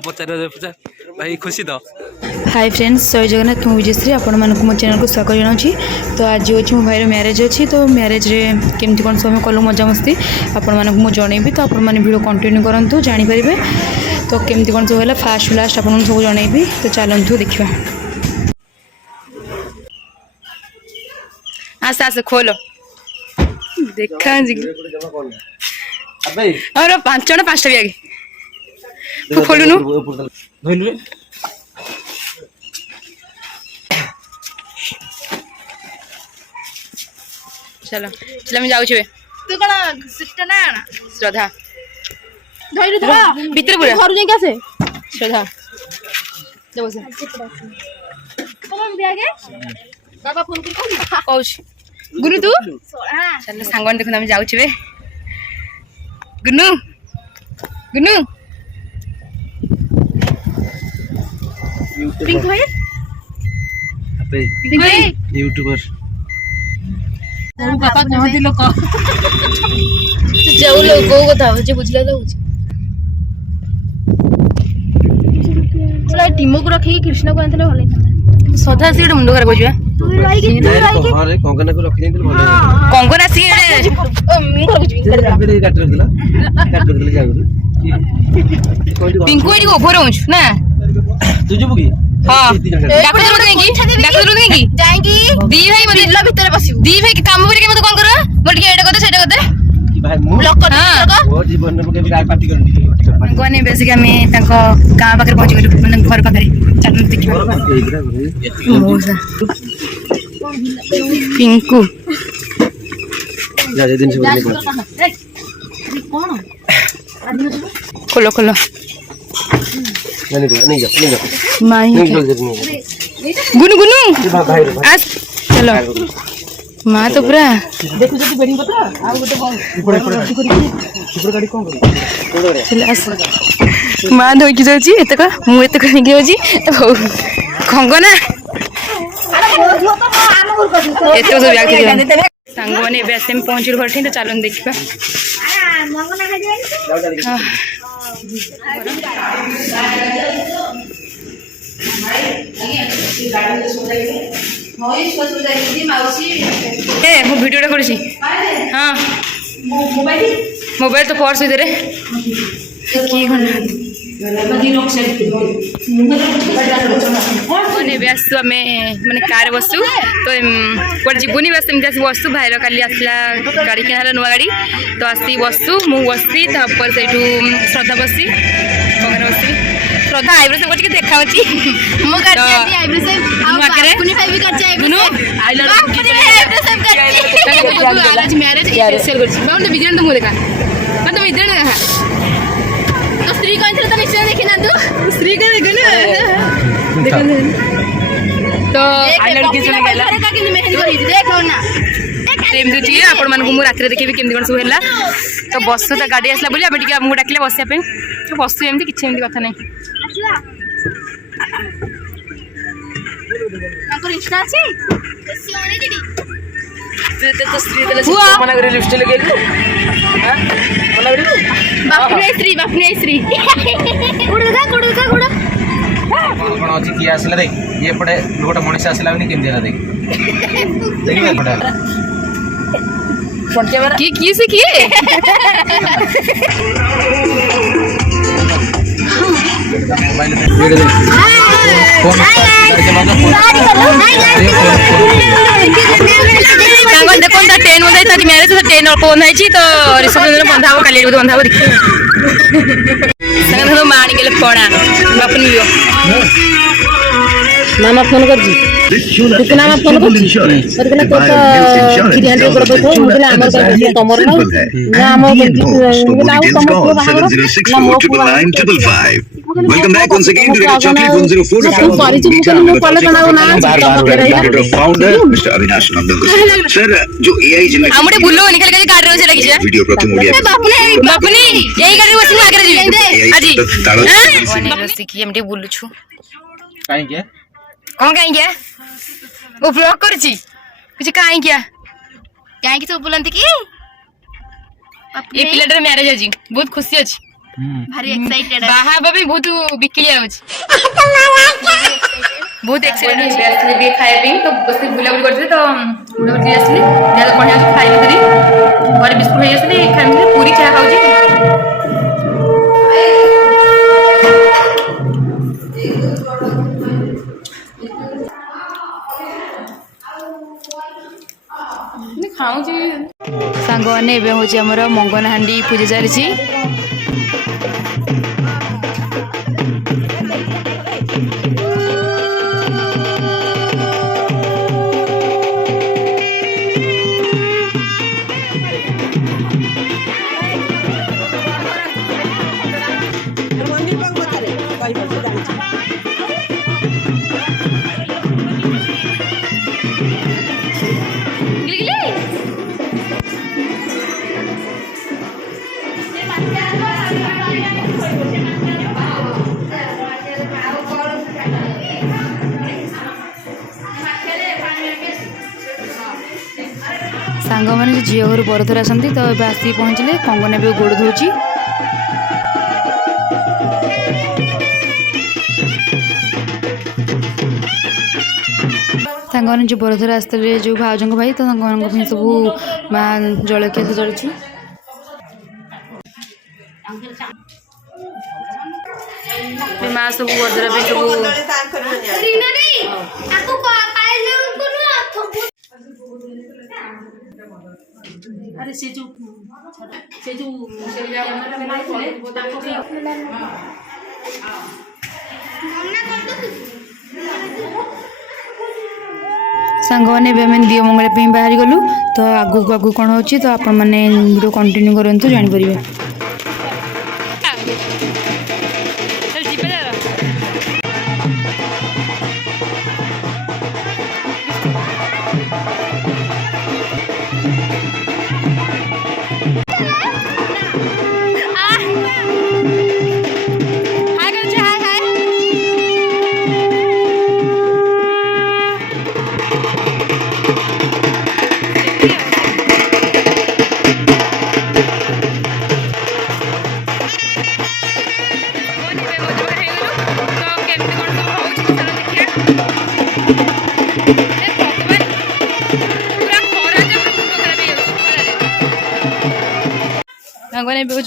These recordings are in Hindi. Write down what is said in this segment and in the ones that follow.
पचार भाई खुशी तो। हाय फ्रेंड्स, जय जगन्नाथ। मु विजयश्री आपण मानक मो चैनल को स्वागत जनाऊँगी। तो आज हूँ मो भाईर मैरेज अच्छी, तो मैरेज रे केमती कौन सब कलु मजामस्ती आपण मानक मु जनइबी। तो आपण मैंने वीडियो कंटिन्यू करंतु जानि परिबे तो केमती कौन सब है फास्ट टू लास्ट आपन सब जनइबी। तो चलतु देखा। आस आस खोलो देखा और 5 जन 5टा भी आगे तू खोलुनु चलो चल मैं जाऊँ तू कौन सीटा ना श्रद्धा धैर्य धरा भीतर पूरा घर जाके आसे श्रद्धा जब से कौन भी आगे बाबा फोन कर कहूछ गुनु तू चल सांगन देखो हम जाऊँ बे गुनु गुनु पिंक भाई पिंक भाई यूट्यूबर बापा कहती लोक जाऊ लोग को कथा जे बुझला तो बुझ चला टीमो को रखी कृष्ण को आंतले भले सदा से मुंड खराब हो जाए तू रही के अरे कंगना को रखी देंगे भले कंगना सी मु कर बुझ काट रखला जाऊ पिंकू एडी ओभर होछ ना तू जो बुगी हां डाक जरूर देंगी जाएंगी दी भाई मत इल्ला भीतर बसियो दी भाई काम करे के मत कोन करो मोट के एटा कते सेटा कते भाई मु ब्लॉक कर वो जीवन में के गाय पार्टी करनी कोने बेसी के मैं तांको गां पाकर पहुंच गेल मन घर पाकर चल देखियो मोसा पिंकू जा दिन से बोलने कौन खोलो खोलो नहीं जा माई गुनु गुनु आज चलो माँ तो पूरा देखो जति बेडिंग पता आ गोटे ऊपर गाड़ी कोन करी चल आस माँ धोई की जाउची एतक मु एतक निकि होची खंगना एतो सब याक सांग माने बेस में पहुंचल घर तो चलन देखबा ए मु वीडियोटा करछि हां मोबाइल तो पर्स इधर की मैंने व्यस्त आम मैंने कार बसु तो कौन जीवनी व्यस्त एमती बसु भाईर काली आसला गाड़ी किना नुआ गाड़ी तो आसी बसु मु बसती तापर से श्रद्धा बसी कौन बसी श्रद्धा आईब्रो सब करके देखा होची मो करती आईब्रो सब आ बापुनी भाई भी करछ eyebrow I love Bapuni eyebrow सब करती आज मैरिज स्पेशल करछ मैं उन बिजन तो मु देखा मैं तो बिजन कहा तो स्त्री कौन था तो निश्चय देखी ना तू स्त्री का देखो ना देखो तो आई लव किस ने गेला का कि मेहंदी करी देखो ना सेम जो जी आपण मन को मु रात्रि देखि केमदी कोन सब हैला तो बस तो गाड़ी आसला बोली हम टिके हमको डाकले बसिया पे तो बस एमती किछ एमती कथा नहीं ताको रिश्ता अछि सियोनी दीदी तो स्त्री देले मना करे लिपस्टिक लगेलु हां मना करे बापने स्त्री गुड़ कौन अच्छी किए आसला देख ये पटे गोटे मनीष आसला केमती है देख देख पड़े की से किए देखो ट्रेन बंधा मैरेज ट्रेन अल्प बंधा तो रिसेप्शन बंधा हम काली बंधा देखिए माँ आने पड़ा बापन मामा फोन कर मामा फोन कर Welcome back once again to Radio Chocolate 104 founder Mr. Avinash Nandan. Sir, जो AI जनरेशन हमरे बुल्लो निकल के गाड़ी में चला गया वीडियो प्रथम ओडिया बापनी यही गाड़ी बस में आगे जी आज बस की हमटे बुल्लु छु काई के कौन काई के वो ब्लॉक करछि कुछ काई के सब बुलंती की ये पिलाटर मैरिज अछि बहुत खुशी अछि भारी एक्साइटेड बाहा बाबी बहुत बिकिलिया होछ बहुत एक्साइटेड होछ असली भी खाए पिन तो बस बुला बुली करथे तो बुला बुली असली ज्यादा बढ़िया से खाई करी घरे बिस्कुट हे असली खाई पूरी चाह खाउची सांग मैंने हूँ आमर मंगन हांडी पूजा चली सांग मैंने झी घर बरथर आसती तो ये आसिक पहुँचले कंगना भी गोड़ धोची सांग मैंने जो बरथर आसते जो भाउज भाई तो सब माँ जलखिया से चलती माँ सब बरथर भी अरे से जो सांग मैंने दियो मंगल बाहरी गलु तो आगू आगू कौन हो तो आपण मैंने वीडियो कंटिन्यू करंतु जानि परिबे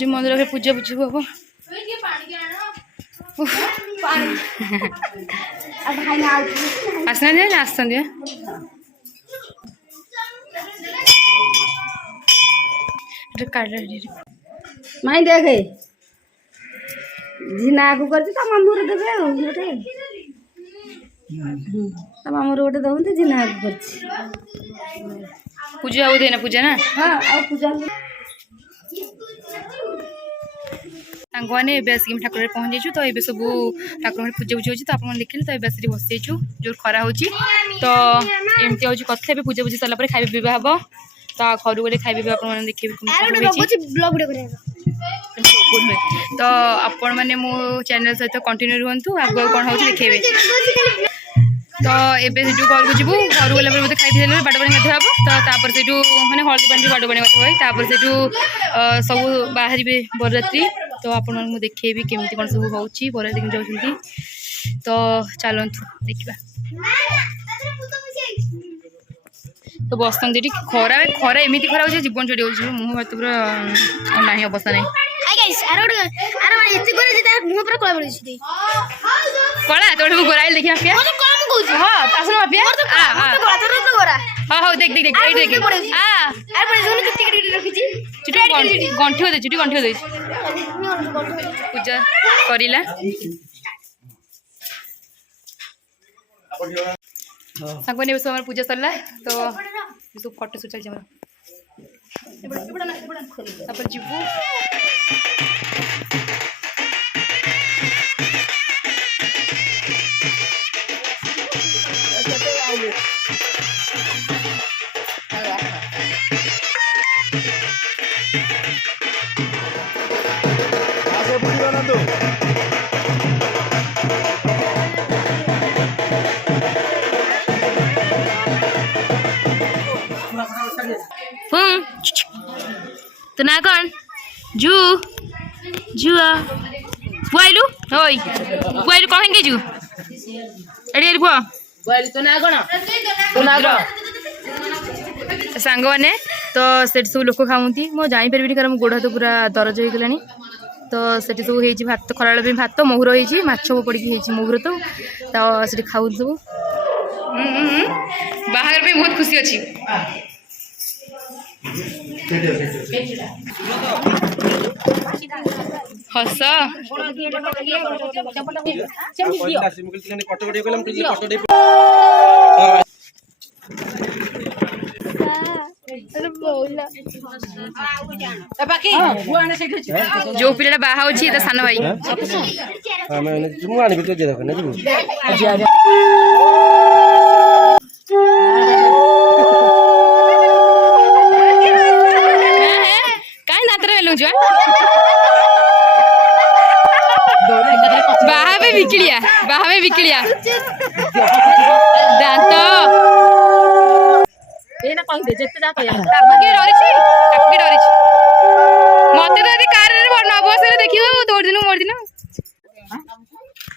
मंदिर पूजा पूजी हम आसना दिया आस माई देखे झिना को करती ता मामूर देबे गोटे ता मामूर गोटे दउंते झिना को करती पूजा हो देना पूजा ना हां आ पूजा सांगने आसिक ठाकुर पहुँच जाइए तो ये सब ठाकुर पूजा पूजा होती तो आप देखिले तो ये आसिक बस जो खरा हो तो एमती हूँ कथा भी पूजा पूजी सरला खाଇବା पिଇବା हम तो घर गले खाଇବା पिଇବା आप देखिए तो आपण मैंने मो चैनल सहित कंटिन्यू रुहतु आगे कौन हो देखेबे तो एबे जो घर को जीवु घर गला मत खाई बाट पानी हम तो से मैंने हल्दी पानी बाट पानी हुए से सब बाहर बरयात्री तो आपको देखेबी केमती कौन सब हो बरयात्री जाऊँ तो चलतु देखा तो बसते खरा खरा एमती खरा हो जीवन चढ़ी हो मुँह भात पूरा ना अवस्था नहीं कला तो गोराइल देखिए हाँ देख देख देख गंठी दे चुटी गंठी दे पूजा करिला सांगने सब पूजा सरला तो सब फटो सुट चलती जीवु तो ना कौन जू झुआ बुआइलु ओइ बुआइलु कहीं के जु एडी एडी बुआ तो ना कौन तो ना कौन सांग मैंने तो से सब लोक खाऊँगी मो जापरि कारण मो गोड़ हाथ पूरा दरज हो गलानी तो सेठी सब हो भात खराब भात महुर हो माछ पड़ी महुर तो से खाऊ सब बाहर भी बहुत खुशी अच्छी हस जो पिला बाहा होची त सानो भाई काय नात्र हेलु जो बाहा में बिकलिया दांत एना कहि दे जत्ते जा कहिया टापके डरिछि मते तो कार रे बन अवसर देखियो दौड़ दिन मोर दिन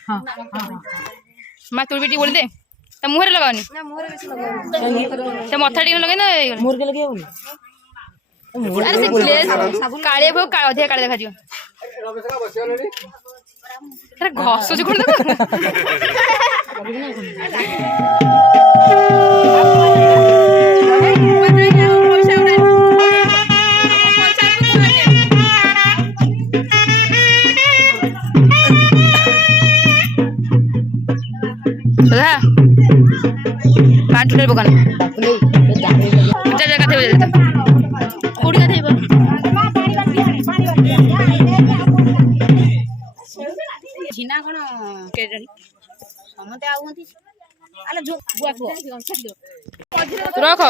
हां मा तोर बेटी बोल दे त मुहरे लगावनी ना मुहरे बेसी लगावनी त मथा टी लगे ना मोर के लगे होनी अरे से ग्लेज काळे भो अधिक काळे देखा दियो अरे घसो जो कोन पांचुले बगान जगह थे कोड़ी का थे छिना कोन के समते आउंती आले जो बुआ को रख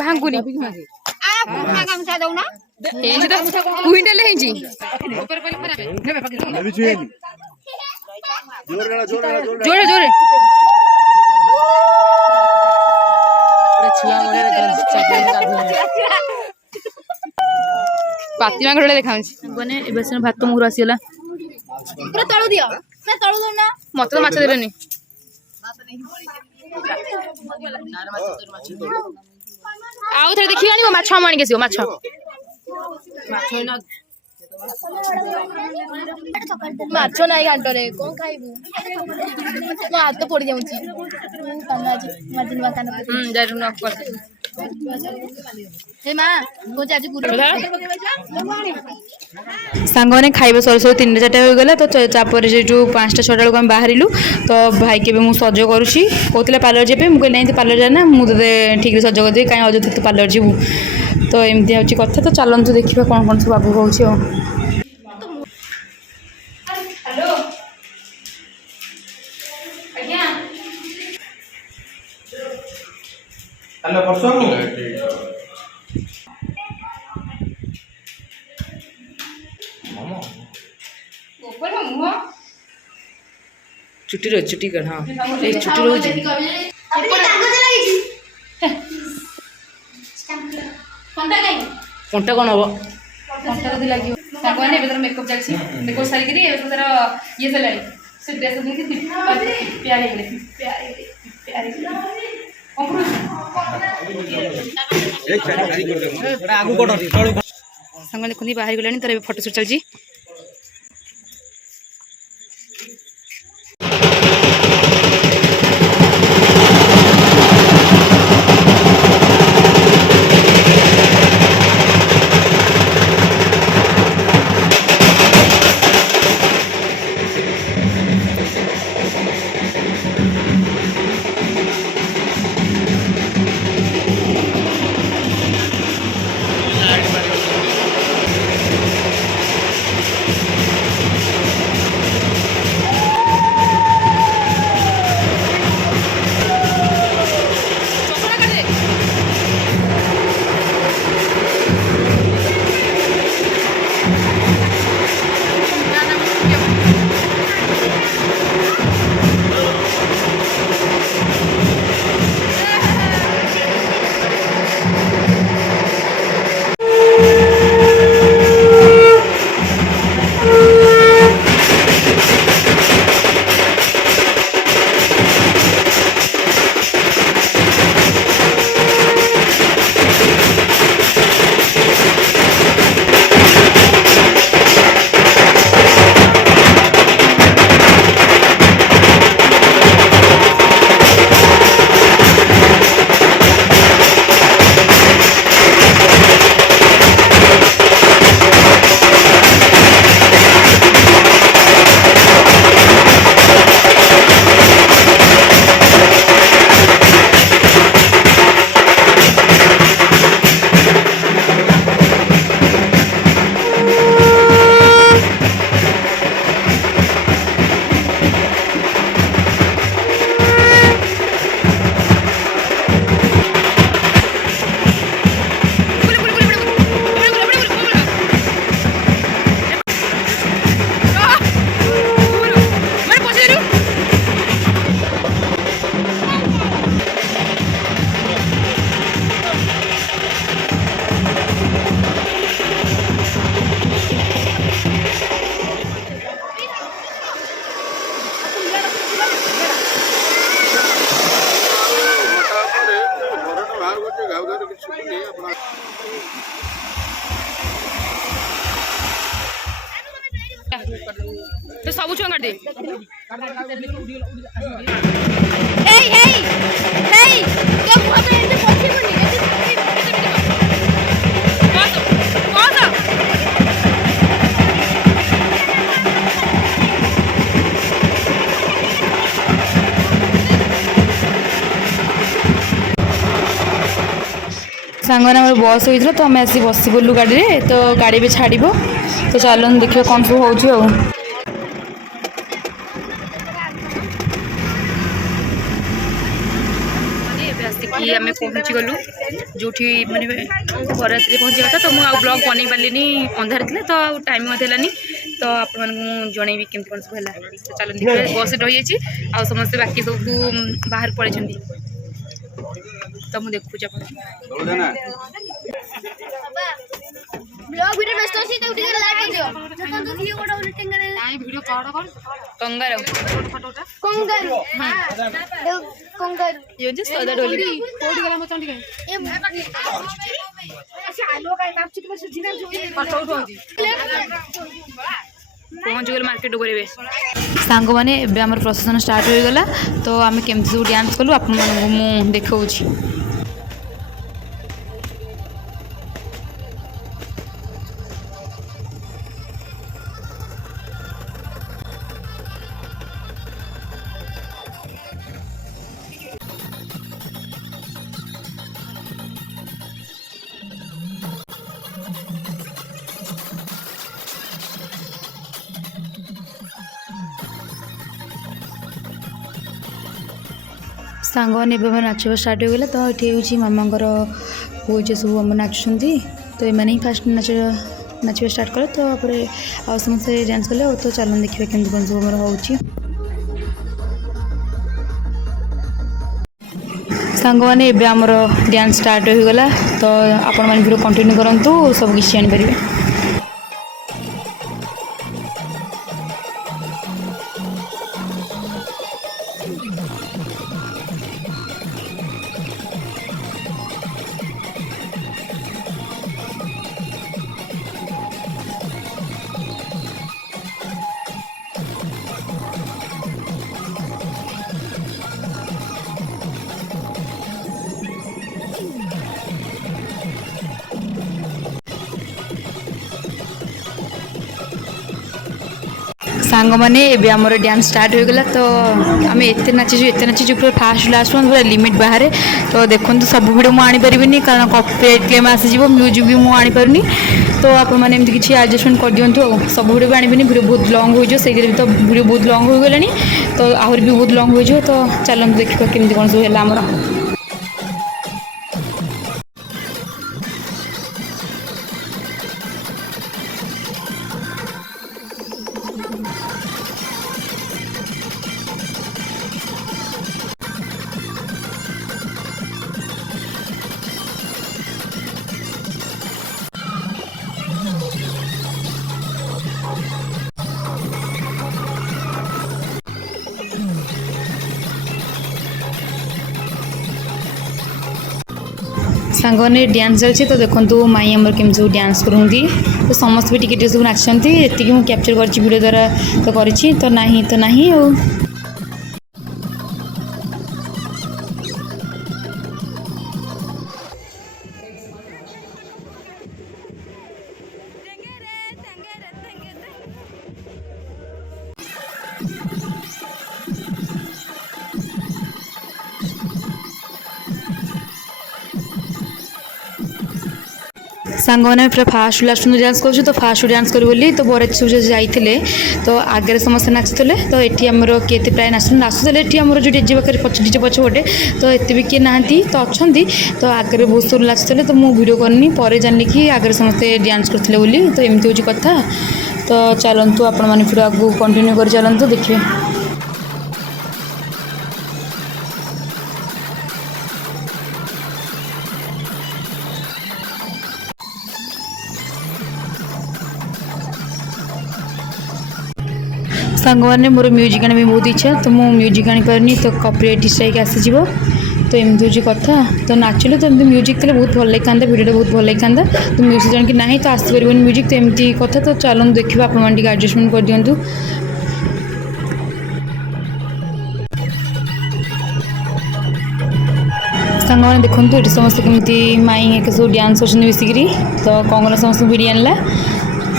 भांगुनी आ गामछा दउना हेंजी तो क्विंटल हेंजी ऊपर पहिले खराब जोरे जोरे पाती मांग रोले देखा बने बेसन भात मुहर आसीला पूरा तळु दियो से तळु दउना मत तो माछ देबेनी आउ थरे देखि आनी माछ माणी केसियो माछ माछ नाही घाटरे कोन खाइबू मो हाथ पड़ी जाउची कानाजी मार्जिन वा कान जरूर न कर हे मां को जाजू गुरु सांग ने खाइबा सर सर 3-4 हो गला तो चापर जे 5टा 6टा बेलू हम बाहरिलु तो भाई के मु सज करूची कहतिला पार्लर जेबे मु कहले नहीं पार्लर जाना मु ठीक रे सज कर दे काई अजो तो पार्लर जीवु तो एमती होची कथा तो चलंतु देखिबा कोन कोन सब बाबू होची हो हेलो आज्ञा हेलो परसों ऊपर में मुंह छुट्टी कर हां ए छुट्टी रहू जी अपनी कागज लगी छी कोंटा कोन हो कंटा कदी लागि ताको ने बेतर मेकअप जाछि मेकअप सारी करी ए बेतर ये से लाड़ी से ड्रेस देखि प्यारी संग देखुनी बाहर गलानी तर फोटो शूट चलजी ଛୁଆ କାଟି ହେଇ ହେଇ ହେଇ ତୋ ମୁହ पे ଏତେ ପଛିବୁନି सांगने आम बस होता तो आम आसी बस गलु गाड़ी तो गाड़ी भी छाड़ तो चलन देखिए कौन सब हो आम पहुँची गलु जो मैंने बराती पहुँचा था तो मुझे ब्लॉग बन पारे अंधार थे तो टाइम है तो आप जनइबी केमती कौन सब है तो चलो देखिए बस रही आ समस्ते बाकी सब बाहर पड़े तो मुझे देखुच ब्लॉग वीडियो बेस्ट अछि तो उठी लाइक कर दियो जतन तो वीडियो कोडा उठी टेंगरे नाही वीडियो कोड कर कंगार कंगार हां कंगार यो जे सदा डोली कोडी गला मचंडी के ए अच्छा आलो काय नाम चित बस जिना जो फोटो उठो पहुँच गल मार्केट ऊपर सांग मैंने आम प्रसेसन स्टार्ट हो गला तो आम केमती सब डांस कलु आप देखा सांग मैंने नाचवा स्टार्ट हो गला तो ये हूँ मामा पुओ जे सब आम नाचुंट तो ये ही फास्ट नाचवा स्टार्ट कले तो आ समस्त डांस कले तो चलन देखिए केमती कौन सब आम हो सांग मैंने आमर डांस स्टार्ट हो गला तो आपण मैंने वीडियो कंटिन्यू करूँ सब किसी जानीपर सांग मैंने आमर डांस स्टार्ट हो गला तो आम एत नाचीचु पूरा फास्ट लास्ट पूरा लिमिट बाहर तो देखो सब वीडियो मुझे आनीपारे कारण कॉपीराइट क्लेम आसीज म्यूजिक भी मुझे आनीपारे तो आपने किसी एडजस्टमेंट कर दिंतु सब वीडियो भी आनीबी वीडियो बहुत लंग हो तो वीडियो बहुत लंग हो गला तो आहरी भी बहुत लंग हो तो चलते देखा केमती कौन सब है आमर सांग ने डांस चलती तो देखो माई आमर केम सब डांस करती तो समस्त भी टिके सब नाचती ये मुझे कैप्चर कर वीडियो द्वारा तो करी तो नहीं सांग मैंने पूरा फास्ट लास्ट डांस कर तो फास्ट डांस कर बोली तो बराती सब जाते तो आगे समस्त नाचुले तो ये आमर किए प्राय नाचुले ये आमर जो डीजे पाखे डीजे पछपटे तो एत भी किए ना तो अच्छा तो आगे बहुत सब नाचुले तो मुझे वीडियो करनी पर जानी कि आगे समस्ते डांस करते बोली तो एमती हूँ कथा तो चलतु आपण मैंने फिर आगू कंटिन्यू कर चलतु देखिए सांग मैंने मोर म्यूजिक आने बहुत इच्छा तो मुझे म्यूजिक आनी पारनी तो कॉपीराइट स्ट्राइक आसीज तो एमती हूँ कथा तो नाचले तो एमती म्यूजिक थे बहुत भल लगी वीडियो बहुत भल लगी तो म्यूजिक जान कि ना तो आसपारे म्यूजिक तो एमती कथा तो चलते देखिए आप एडजस्टमेंट कर दिंतु सांग मैंने देखो ये समस्त कमी माई एक सब डांस कर मिसिकी तो कंगना समस्त भिड़ी आनला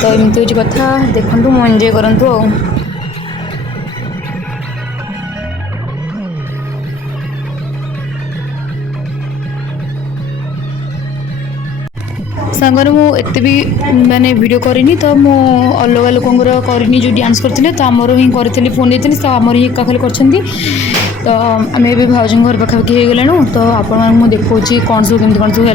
तो एमती हूँ कथा देखु मु एंजॉय करूँ। सांगर मुझे भी माने वीडियो करनी तो मु अलग लोकंर करनी जो डांस करते तो आमर ही करी फोन देती तो आमर ही एका खाली कर तो आम ए भाज घर पाखापाखि हो गलु तो आपण देखा कौन सब कमी कौन सब है।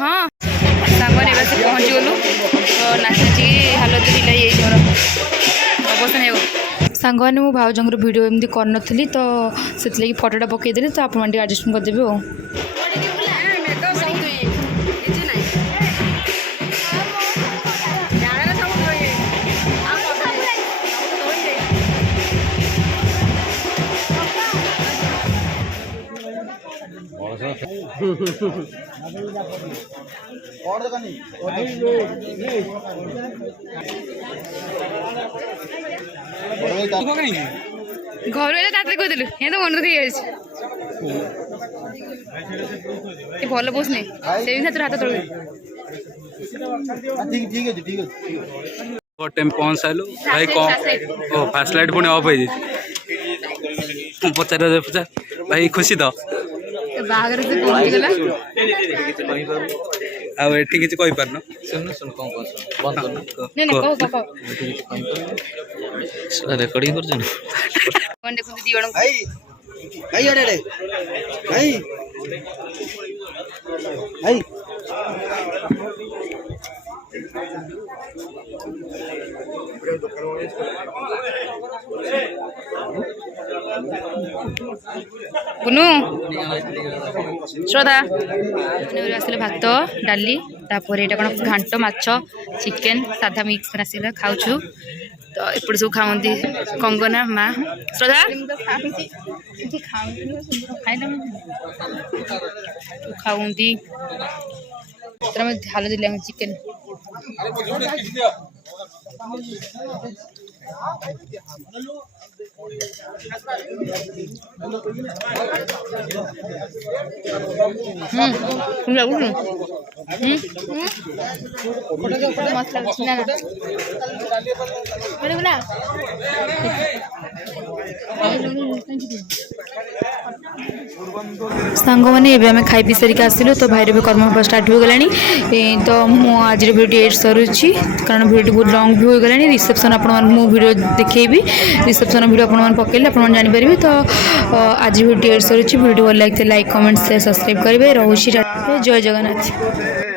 हाँ सांगने बस पहुँची गलु तो नाची हालत ढिला अवसान हो सांग मैंने मो भाउजर वीडियो एमती कर तो से फटोटा पकईदेली तो आप एडजस्टमेंट करदेवे हो। घर कहदेलु ये तो मन दुख भल पोस नहीं से हाथ तल टाइम पहुँच सारू भाई कौन फास्ट लाइट पुणी अफ हो पचार पचार भाई खुशी तो बाहर से पहुंचीगला आउ एठी किछि कहि पारनो सुन सुन कौन कौन बंद करना नहीं कहो रिकॉर्डिंग कर जन कौन देखो दी जण भाई भाई अरे भाई भाई बुनू श्रद्धा आसले भात डाली तापर ये कौन घांट माछ चिकेन साधा मिक्स कर आसला खाऊँ तो एपट सब खाती कंगना माँ श्रद्धा खाऊंती हाल दिले चिकेन सांग मैंने आम खाई पी सारिक आसिलु तो भाई भी कर्म स्टार्ट हो गलानी तो आज वीडियो एड सरुची कारण वीडियो बहुत लंग भी हो गलानी रिसेप्शन आपको वीडियो देखी रिसेप्शन वीडियो आप पकड़े आप जानीपर तो आज वीडियो एड सरुची वीडियो भल लगे लाइक कमेंट शेयर सब्सक्राइब करेंगे रोची जय जगन्नाथ।